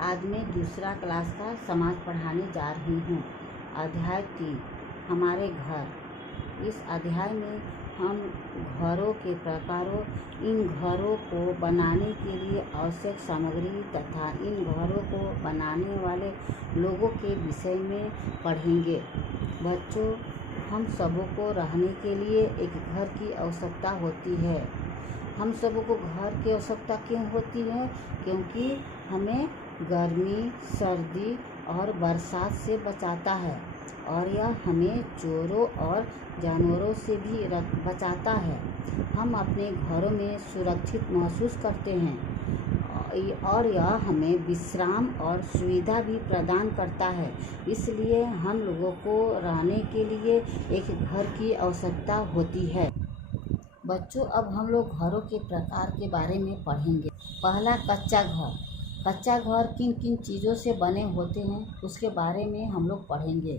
आज मैं दूसरा क्लास का समाज पढ़ाने जा रही हूँ। अध्याय 3 हमारे घर। इस अध्याय में हम घरों के प्रकारों, इन घरों को बनाने के लिए आवश्यक सामग्री तथा इन घरों को बनाने वाले लोगों के विषय में पढ़ेंगे। बच्चों, हम सबों को रहने के लिए एक घर की आवश्यकता होती है। हम सबों को घर की आवश्यकता क्यों होती है? क्योंकि हमें गर्मी, सर्दी और बरसात से बचाता है और यह हमें चोरों और जानवरों से भी बचाता है। हम अपने घरों में सुरक्षित महसूस करते हैं और यह हमें विश्राम और सुविधा भी प्रदान करता है। इसलिए हम लोगों को रहने के लिए एक घर की आवश्यकता होती है। बच्चों, अब हम लोग घरों के प्रकार के बारे में पढ़ेंगे। पहला, कच्चा घर। कच्चा घर किन किन चीज़ों से बने होते हैं उसके बारे में हम लोग पढ़ेंगे।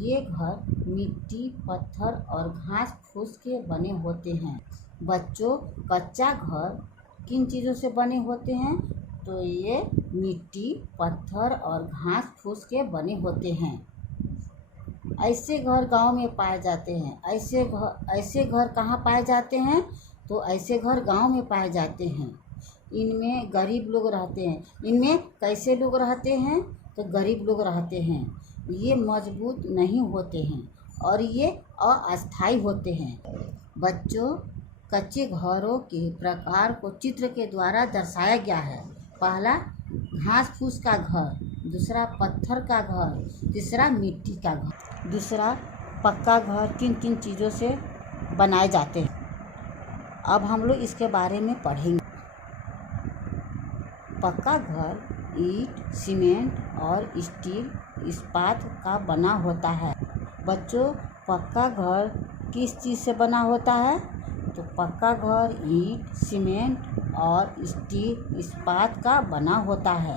ये घर मिट्टी, पत्थर और घास फूस के बने होते हैं। बच्चों, कच्चा घर किन चीज़ों से बने होते हैं? तो ये मिट्टी, पत्थर और घास फूस के बने होते हैं। ऐसे घर गांव में पाए जाते हैं। ऐसे घर कहाँ पाए जाते हैं? तो ऐसे घर गांव में पाए जाते हैं। इनमें गरीब लोग रहते हैं। इनमें कैसे लोग रहते हैं? तो गरीब लोग रहते हैं। ये मजबूत नहीं होते हैं और ये अस्थायी होते हैं। बच्चों, कच्चे घरों के प्रकार को चित्र के द्वारा दर्शाया गया है। पहला, घास फूस का घर। दूसरा, पत्थर का घर। तीसरा, मिट्टी का घर। दूसरा, पक्का घर किन किन चीज़ों से बनाए जाते हैं। अब हम लोग इसके बारे में पढ़ेंगे। पक्का घर ईंट, सीमेंट और स्टील, इस्पात का बना होता है। बच्चों, पक्का घर किस चीज़ से बना होता है? तो पक्का घर ईंट, सीमेंट और स्टील, इस्पात का बना होता है।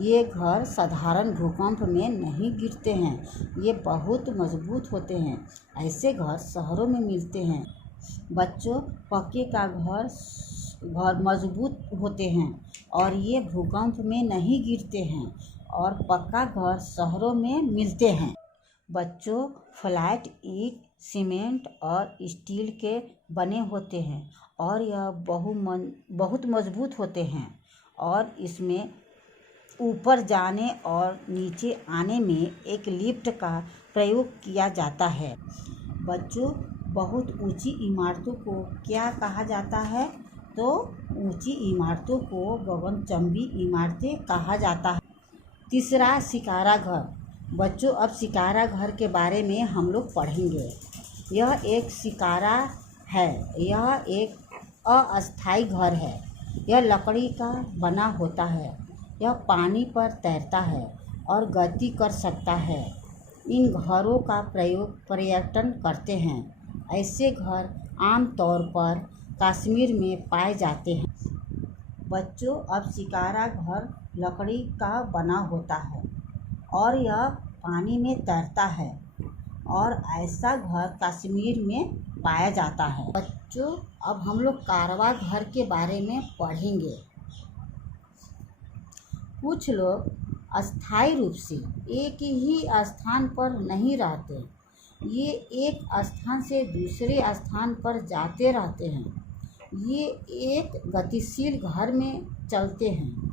ये घर साधारण भूकंप में नहीं गिरते हैं। ये बहुत मजबूत होते हैं। ऐसे घर शहरों में मिलते हैं। बच्चों, पक्के का घर मजबूत होते हैं और ये भूकंप में नहीं गिरते हैं और पक्का घर शहरों में मिलते हैं। बच्चों, फ्लैट ईंट, सीमेंट और स्टील के बने होते हैं और यह बहुत मजबूत होते हैं और इसमें ऊपर जाने और नीचे आने में एक लिफ्ट का प्रयोग किया जाता है। बच्चों, बहुत ऊंची इमारतों को क्या कहा जाता है? तो ऊंची इमारतों को गगनचुंबी इमारतें कहा जाता है। तीसरा, शिकारा घर। बच्चों, अब शिकारा घर के बारे में हम लोग पढ़ेंगे। यह एक शिकारा है। यह एक अस्थायी घर है। यह लकड़ी का बना होता है। यह पानी पर तैरता है और गति कर सकता है। इन घरों का प्रयोग पर्यटन करते हैं। ऐसे घर आमतौर पर कश्मीर में पाए जाते हैं। बच्चों, अब शिकारा घर लकड़ी का बना होता है और यह पानी में तैरता है और ऐसा घर कश्मीर में पाया जाता है। बच्चों, अब हम लोग कारवा घर के बारे में पढ़ेंगे। कुछ लोग अस्थायी रूप से एक ही स्थान पर नहीं रहते। ये एक स्थान से दूसरे स्थान पर जाते रहते हैं। ये एक गतिशील घर में चलते हैं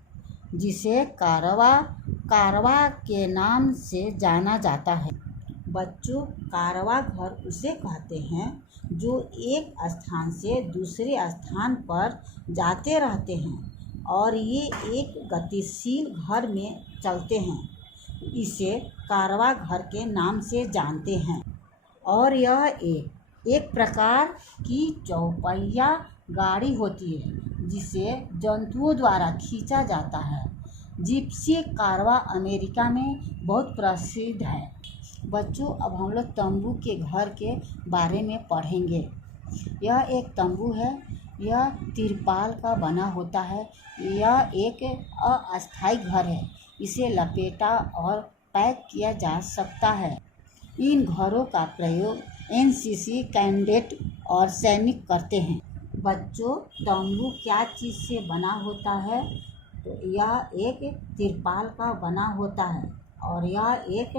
जिसे कारवा के नाम से जाना जाता है। बच्चों, कारवा घर उसे कहते हैं जो एक स्थान से दूसरे स्थान पर जाते रहते हैं और ये एक गतिशील घर में चलते हैं। इसे कारवा घर के नाम से जानते हैं और यह एक प्रकार की चौपहिया गाड़ी होती है जिसे जंतुओं द्वारा खींचा जाता है। जिप्सी कारवा अमेरिका में बहुत प्रसिद्ध है। बच्चों, अब हम लोग तंबू के घर के बारे में पढ़ेंगे। यह एक तंबू है। यह तिरपाल का बना होता है। यह एक अस्थायी घर है। इसे लपेटा और पैक किया जा सकता है। इन घरों का प्रयोग एनसीसी कैडेट और सैनिक करते हैं। बच्चों, तंबू क्या चीज़ से बना होता है? तो यह एक तिरपाल का बना होता है और यह एक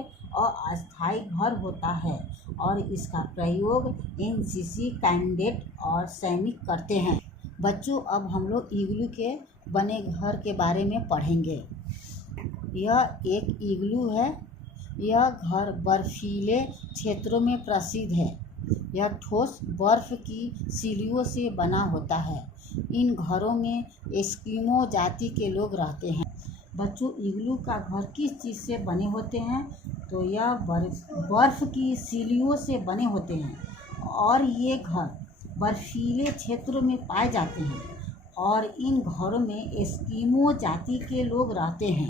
अस्थायी घर होता है और इसका प्रयोग एनसीसी कैडेट और सैनिक करते हैं। बच्चों, अब हम लोग इग्लू के बने घर के बारे में पढ़ेंगे। यह एक इग्लू है। यह घर बर्फीले क्षेत्रों में प्रसिद्ध है। यह ठोस बर्फ की सीढ़ियों से बना होता है। इन घरों में एस्किमो जाति के लोग रहते हैं। बच्चों, इग्लू का घर किस चीज़ से बने होते हैं? तो यह बर्फ की सीढ़ियों से बने होते हैं और ये घर बर्फीले क्षेत्रों में पाए जाते हैं और इन घरों में एस्किमो जाति के लोग रहते हैं।